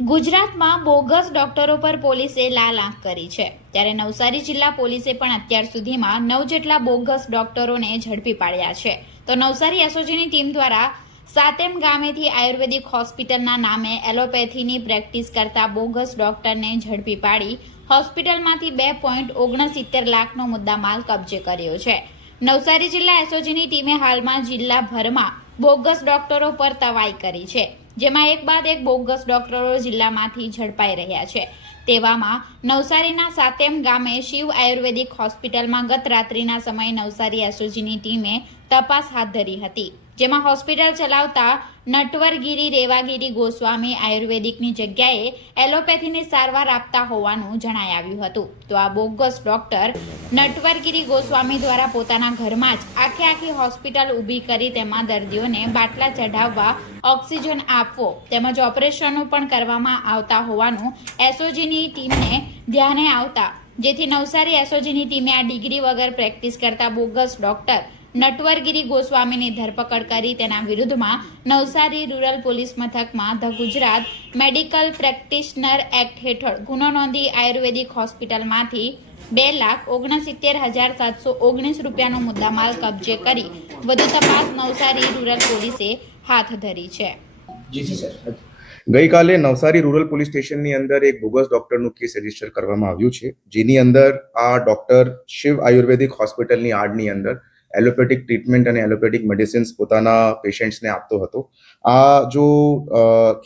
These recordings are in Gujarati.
ગુજરાતમાં બોગસ ડોક્ટરો પર પોલીસે લાલ આંખ કરી છે, ત્યારે નવસારી જિલ્લા પોલીસે પણ અત્યાર સુધીમાં 9 જેટલા બોગસ ડોક્ટરોને ઝડપી પાડ્યા છે. તો નવસારી એસઓજીની ટીમ દ્વારા સાતેમ ગામેથી આયુર્વેદિક હોસ્પિટલના નામે એલોપેથીની પ્રેક્ટિસ કરતા બોગસ ડોક્ટરને ઝડપી પાડી હોસ્પિટલમાંથી 2.69 લાખનો મુદ્દામાલ કબજે કર્યો છે. નવસારી જિલ્લા એસઓજીની ટીમે હાલમાં જિલ્લાભરમાં બોગસ ડોક્ટરો પર તવાઈ કરી છે, જેમાં એક બાદ એક બોગસ ડોક્ટરો જિલ્લામાંથી ઝડપાઈ રહ્યા છે. તેવામાં નવસારીના સાતેમ ગામે શિવ આયુર્વેદિક હોસ્પિટલમાં ગત રાત્રિના સમયે નવસારી એસઓજીની ટીમે તપાસ હાથ ધરી હતી, જેમાં હોસ્પિટલ ચલાવતા નટવરગીરી રેવાગીરી ગોસ્વામી આયુર્વેદિકની જગ્યાએ એલોપેથીની સારવાર આપતા હોવાનું જણાઈ આવ્યું હતું. તો આ બોગસ ડોક્ટર નટવરગીરી ગોસ્વામી દ્વારા પોતાના ઘરમાં જ આખી હોસ્પિટલ ઊભી કરી તેમાં દર્દીઓને બાટલા ચઢાવવા, ઓક્સિજન આપવો તેમજ ઓપરેશનો પણ કરવામાં આવતા હોવાનું એસઓજીની ટીમને ધ્યાને આવતા, જેથી નવસારી એસઓજીની ટીમે આ ડિગ્રી વગર પ્રેક્ટિસ કરતા બોગસ ડોક્ટર નટવરગીરી ગોસ્વામીની ધરપકડ કરી તેના વિરુદ્ધમાં નવસારી રૂરલ પોલીસ મથકમાં the Gujarat medical practitioner act હેઠળ ગુનો નોંધી આયુર્વેદિક હોસ્પિટલમાંથી 2,69,719 રૂપિયાનો મુદ્દામાલ કબજે કરી વધુ તપાસ નવસારી રૂરલ પોલીસે હાથ ધરી છે. ગઈકાલે નવસારી રૂરલ પોલીસ સ્ટેશનની અંદર એક બોગસ ડોક્ટરનું કેસ રજીસ્ટર કરવામાં આવ્યું છે, જેની અંદર આ ડોક્ટર શિવ આયુર્વેદિક હોસ્પિટલની આડની અંદર એલોપેથિક ટ્રીટમેન્ટ અને એલોપેથિક મેડિસિન્સ પોતાના પેશન્ટ્સને આપતો હતો. આ જો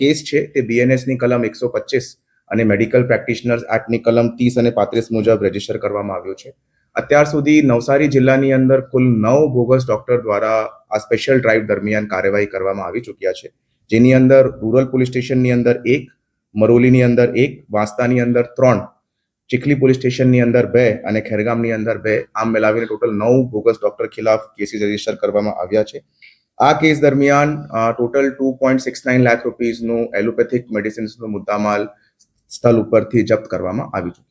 કેસ છે તે બીએનએસની કલમ 125 અને મેડિકલ પ્રેક્ટિશનર્સ એક્ટની કલમ 30 અને 35 મુજબ રજીસ્ટર કરવામાં આવ્યો છે. અત્યાર સુધી નવસારી જિલ્લાની અંદર કુલ 9 બોગસ ડોક્ટર દ્વારા આ સ્પેશિયલ ડ્રાઈવ દરમિયાન કાર્યવાહી કરવામાં આવી ચૂક્યા છે, જેની અંદર રૂરલ પોલીસ સ્ટેશનની અંદર 1, મરોલીની અંદર 1, વાંસદાની અંદર 3, ચીખલી પોલીસ સ્ટેશનની અંદર 2 અને ખેરગામની અંદર 2, આમ મિલાવીને ટોટલ 9 બોગસ ડોક્ટર ખિલાફ કેસીસ રજીસ્ટર કરવામાં આવ્યા છે. આ કેસ દરમિયાન ટોટલ 2.69 લાખ રૂપીસનું એલોપેથિક મેડિસિન્સનો મુદ્દામાલ સ્થળ ઉપરથી જપ્ત કરવામાં આવી ચૂક્યો.